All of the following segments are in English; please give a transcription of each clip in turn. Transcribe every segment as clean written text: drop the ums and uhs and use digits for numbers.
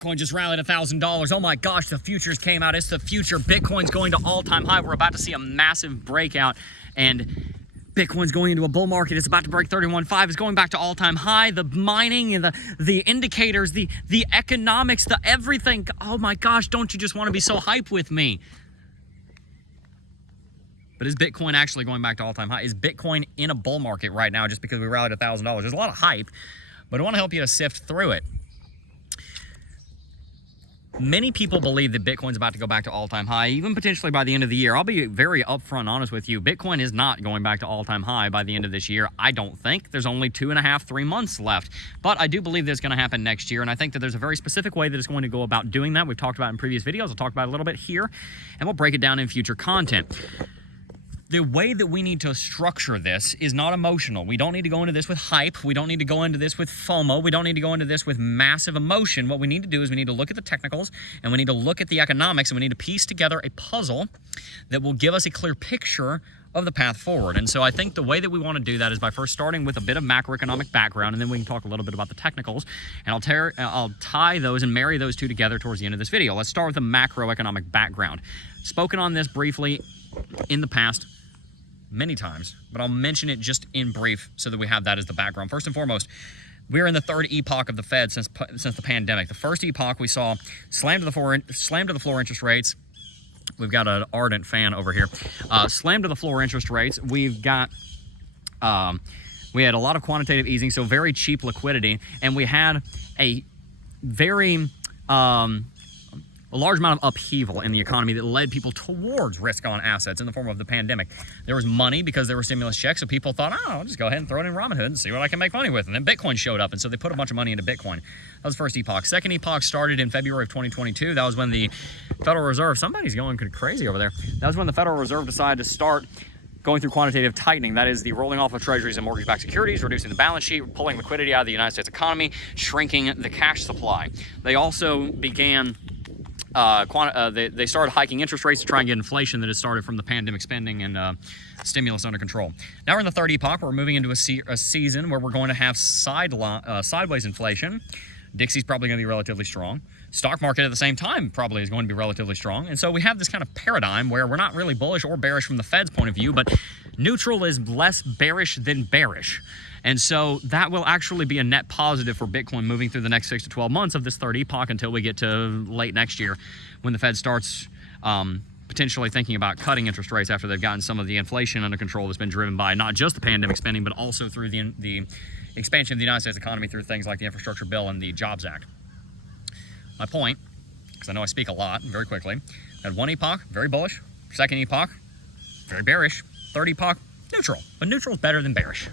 Bitcoin just rallied $1,000. Oh my gosh, the futures came out. It's the future. Bitcoin's going to all-time high. We're about to see a massive breakout, and Bitcoin's going into a bull market. It's about to break 31.5. It's going back to all-time high. The mining and the indicators, the economics, the everything. Oh my gosh, don't you just want to be so hyped with me? But is Bitcoin actually going back to all-time high? Is Bitcoin in a bull market right now just because we rallied $1,000? There's a lot of hype, but I want to help you to sift through it. Many people believe that Bitcoin's about to go back to all-time high, even potentially by the end of the year. I'll be very upfront honest with you. Bitcoin is not going back to all-time high by the end of this year. I don't think. There's only 2.5, 3 months left. But I do believe that's going to happen next year, and I think that there's a very specific way that it's going to go about doing that. We've talked about it in previous videos. I'll talk about it a little bit here, and we'll break it down in future content. The way that we need to structure this is not emotional. We don't need to go into this with hype. We don't need to go into this with FOMO. We don't need to go into this with massive emotion. What we need to do is we need to look at the technicals, and we need to look at the economics, and we need to piece together a puzzle that will give us a clear picture of the path forward. And so I think the way that we want to do that is by first starting with a bit of macroeconomic background, and then we can talk a little bit about the technicals, and I'll tie those and marry those two together towards the end of this video. Let's start with the macroeconomic background. Spoken on this briefly in the past many times, but I'll mention it just in brief so that we have that as the background. First and foremost, we're in the third epoch of the Fed since the pandemic. The first epoch we saw slam to the floor interest rates. We've got an ardent fan over here. Slam to the floor interest rates. We've got we had a lot of quantitative easing, so very cheap liquidity, and we had a very a large amount of upheaval in the economy that led people towards risk-on assets in the form of the pandemic. There was money because there were stimulus checks, so people thought, oh, I'll just go ahead and throw it in Robinhood and see what I can make money with. And then Bitcoin showed up, and so they put a bunch of money into Bitcoin. That was the first epoch. Second epoch started in February of 2022. That was when the Federal Reserve, somebody's going crazy over there. That was when the Federal Reserve decided to start going through quantitative tightening. That is the rolling off of treasuries and mortgage-backed securities, reducing the balance sheet, pulling liquidity out of the United States economy, shrinking the cash supply. They also began they started hiking interest rates to try and get inflation that had started from the pandemic spending and stimulus under control. Now we're in the third epoch. We're moving into a season where we're going to have sideways inflation. Dixie's probably going to be relatively strong. Stock market at the same time probably is going to be relatively strong. And so we have this kind of paradigm where we're not really bullish or bearish from the Fed's point of view, but neutral is less bearish than bearish. And so that will actually be a net positive for Bitcoin moving through the next 6 to 12 months of this third epoch until we get to late next year when the Fed starts potentially thinking about cutting interest rates after they've gotten some of the inflation under control that's been driven by not just the pandemic spending, but also through the expansion of the United States economy through things like the Infrastructure Bill and the Jobs Act. My point, because I know I speak a lot very quickly, that one epoch, very bullish. Second epoch, very bearish. Third epoch, neutral. But neutral is better than bearish.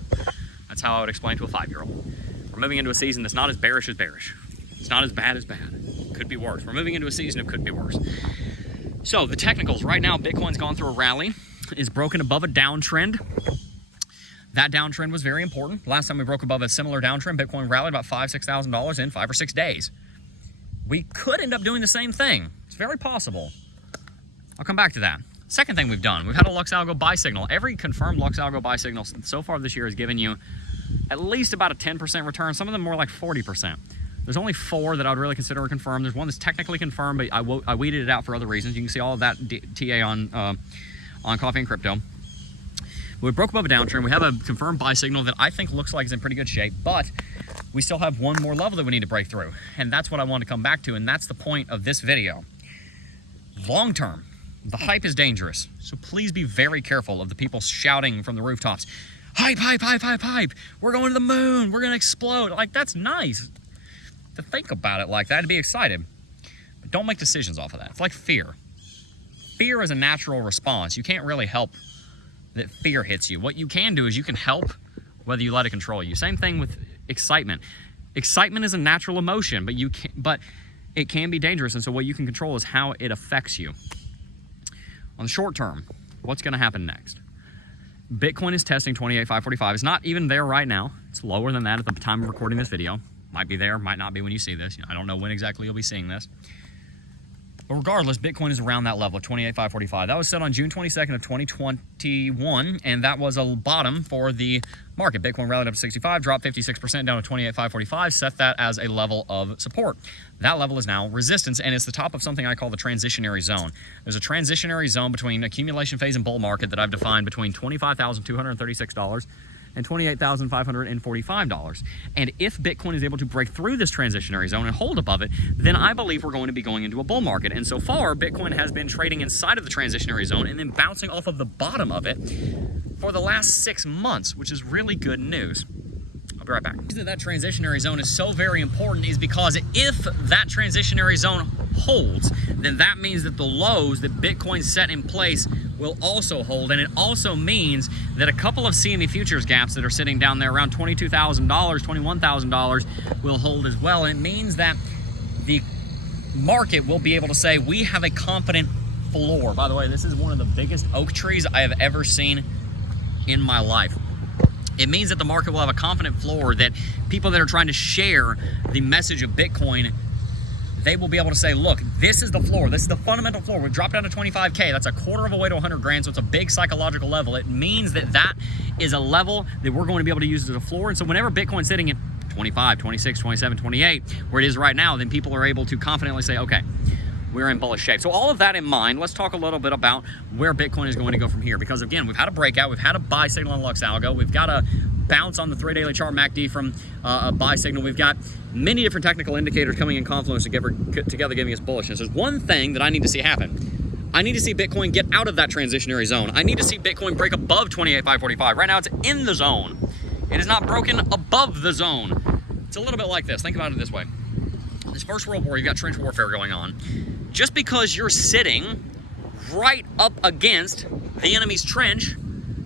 That's how I would explain to a 5-year-old. We're moving into a season that's not as bearish as bearish. It's not as bad as bad. Could be worse. We're moving into a season of could be worse. So the technicals, right now Bitcoin's gone through a rally, is broken above a downtrend. That downtrend was very important. Last time we broke above a similar downtrend, Bitcoin rallied about $5,000, $6,000 in 5 or 6 days. We could end up doing the same thing. It's very possible. I'll come back to that. Second thing we've done, we've had a Lux Algo buy signal. Every confirmed Lux Algo buy signal so far this year has given you at least about a 10% return, some of them more like 40%. There's only 4 that I would really consider confirmed. There's one that's technically confirmed, but I weeded it out for other reasons. You can see all of that TA on Coffee and Crypto. We broke above a downtrend. We have a confirmed buy signal that I think looks like it's in pretty good shape, but we still have one more level that we need to break through. And that's what I want to come back to, and that's the point of this video. Long term, the hype is dangerous. So please be very careful of the people shouting from the rooftops, hype, hype, hype, hype, hype. We're going to the moon. We're going to explode. Like, that's nice to think about it like that, to be excited. But don't make decisions off of that. It's like fear. Fear is a natural response. You can't really help that fear hits you. What you can do is you can help whether you let it control you. Same thing with excitement. Excitement is a natural emotion, but it can be dangerous. And so what you can control is how it affects you. On the short term, what's going to happen next? Bitcoin is testing 28,545. It's not even there right now. It's lower than that at the time of recording this video. Might be there, might not be when you see this. I don't know when exactly you'll be seeing this. But regardless, Bitcoin is around that level, 28,545. That was set on June 22nd of 2021, and that was a bottom for the market. Bitcoin rallied up to 65, dropped 56% down to 28,545, set that as a level of support. That level is now resistance, and it's the top of something I call the transitionary zone. There's a transitionary zone between accumulation phase and bull market that I've defined between $25,236 and $28,545. And if Bitcoin is able to break through this transitionary zone and hold above it, then I believe we're going to be going into a bull market. And so far, Bitcoin has been trading inside of the transitionary zone and then bouncing off of the bottom of it for the last 6 months, which is really good news. I'll be right back. The reason that transitionary zone is so very important is because if that transitionary zone holds, then that means that the lows that Bitcoin set in place will also hold, and it also means that a couple of CME futures gaps that are sitting down there around $22,000, $21,000 will hold as well. And it means that the market will be able to say, we have a confident floor. By the way, this is one of the biggest oak trees I have ever seen in my life. It means that the market will have a confident floor, that people that are trying to share the message of Bitcoin, they will be able to say, look, this is the floor. This is the fundamental floor. We've dropped down to 25K. That's a quarter of a way to 100 grand, so it's a big psychological level. It means that that is a level that we're going to be able to use as a floor. And so whenever Bitcoin's sitting at 25, 26, 27, 28, where it is right now, then people are able to confidently say, okay, we're in bullish shape. So all of that in mind, let's talk a little bit about where Bitcoin is going to go from here. Because again, we've had a breakout, we've had a buy signal on Lux Algo, we've got a bounce on the 3-daily chart MACD from a buy signal. We've got many different technical indicators coming in confluence together giving us bullishness. There's one thing that I need to see happen. I need to see Bitcoin get out of that transitionary zone. I need to see Bitcoin break above 28,545. Right now it's in the zone. It is not broken above the zone. It's a little bit like this. Think about it this way. This First World War, you've got trench warfare going on. Just because you're sitting right up against the enemy's trench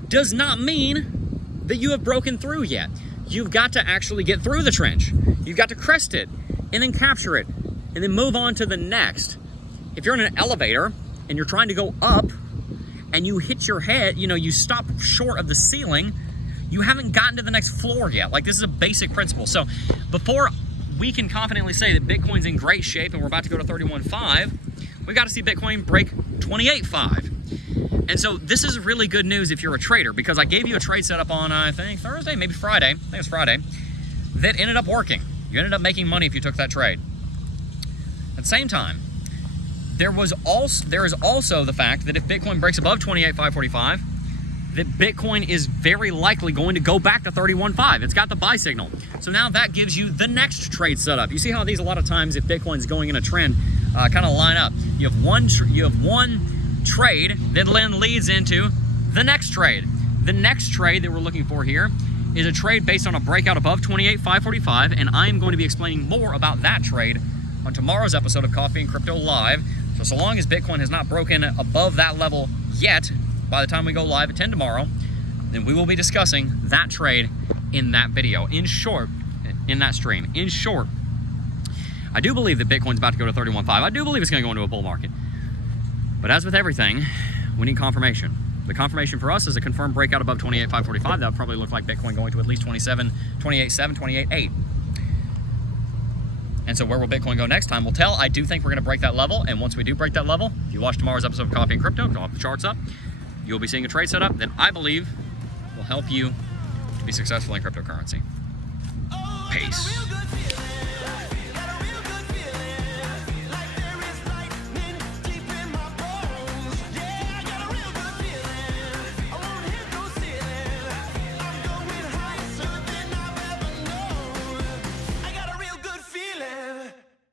does not mean that you have broken through yet. You've got to actually get through the trench. You've got to crest it and then capture it and then move on to the next. If you're in an elevator and you're trying to go up and you hit your head, you stop short of the ceiling, you haven't gotten to the next floor yet. Like, this is a basic principle. So before we can confidently say that Bitcoin's in great shape and we're about to go to 31.5, we've got to see Bitcoin break 28.5. And so this is really good news if you're a trader, because I gave you a trade setup on, I think, Thursday, maybe Friday. I think it was Friday. That ended up working. You ended up making money if you took that trade. At the same time, there is also the fact that if Bitcoin breaks above 28,545, that Bitcoin is very likely going to go back to 31.5. It's got the buy signal. So now that gives you the next trade setup. You see how these, a lot of times, if Bitcoin's going in a trend, kind of line up. You have one trade that then leads into the next trade. The next trade that we're looking for here is a trade based on a breakout above 28,545, and I'm going to be explaining more about that trade on tomorrow's episode of Coffee and Crypto Live. So long as Bitcoin has not broken above that level yet, by the time we go live at 10 tomorrow, then we will be discussing that trade in that video. In short, in that stream. In short, I do believe that Bitcoin's about to go to 31.5. I do believe it's going to go into a bull market. But as with everything, we need confirmation. The confirmation for us is a confirmed breakout above 28,545. That would probably look like Bitcoin going to at least 28.7, 28.8. And so where will Bitcoin go next time? We'll tell. I do think we're going to break that level. And once we do break that level, if you watch tomorrow's episode of Coffee and Crypto, I'll have the charts up, you'll be seeing a trade setup that I believe will help you to be successful in cryptocurrency. Peace.